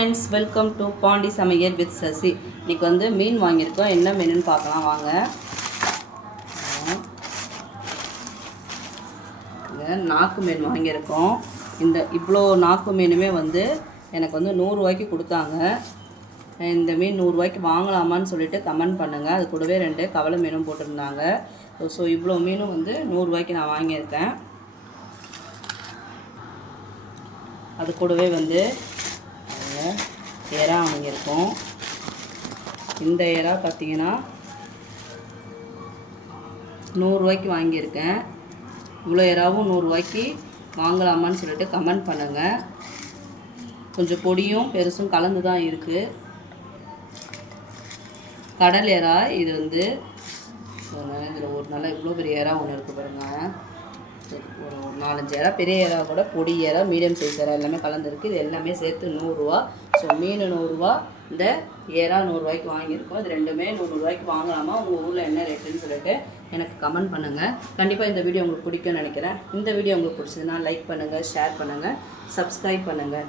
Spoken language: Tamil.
ஃப்ரெண்ட்ஸ் வெல்கம் டு பாண்டி சமையல் வித் சசி இன்னைக்கு வந்து மீன் வாங்கியிருக்கோம். என்ன மீனுன்னு பார்க்கலாம் வாங்க. நாக்கு மீன் வாங்கியிருக்கோம். இந்த இவ்வளோ நாக்கு மீனுமே வந்து எனக்கு வந்து நூறுரூவாய்க்கு கொடுத்தாங்க. இந்த மீன் நூறுரூவாய்க்கு வாங்கலாமான்னு சொல்லிட்டு கமெண்ட் பண்ணுங்கள் அது கூடவே ரெண்டு கவலை மீனும் போட்டிருந்தாங்க. ஸோ இவ்வளோ மீனும் வந்து நூறுரூவாய்க்கு நான் வாங்கியிருக்கேன். அது கூடவே வந்து அதில் எறா வாங்கியிருக்கோம் இந்த எறா பார்த்தீங்கன்னா நூறுரூவாய்க்கு வாங்கியிருக்கேன். இவ்வளோ எறாவும் நூறுரூவாய்க்கு வாங்கலாமான்னு சொல்லிட்டு கமெண்ட் பண்ணுங்கள் கொஞ்சம் பொடியும் பெருசும் கலந்து தான் இருக்குது கடல் எறா இது வந்து இதில் ஒரு நல்ல இவ்வளோ பெரிய எறா ஒன்று இருக்குது பாருங்கள் ஒரு ஒரு நாலஞ்சு எறா பெரிய எறா கூட பொடி எறா மீடியம் சைஸ் எறா எல்லாமே கலந்துருக்கு. இது எல்லாமே சேர்த்து நூறுரூவா. ஸோ மீன் நூறுரூவா இந்த எறா நூறுரூவாய்க்கு வாங்கியிருக்கோம். இது ரெண்டுமே நூறுரூவாய்க்கு வாங்கலாமா? உங்கள் ஊரில் என்ன ரேட்டுன்னு சொல்லிட்டு எனக்கு கமெண்ட் பண்ணுங்கள் கண்டிப்பாக இந்த வீடியோ உங்களுக்கு பிடிக்கும்னு நினைக்கிறேன். இந்த வீடியோ உங்களுக்கு பிடிச்சதுன்னா லைக் பண்ணுங்கள் ஷேர் பண்ணுங்கள் சப்ஸ்கிரைப் பண்ணுங்கள்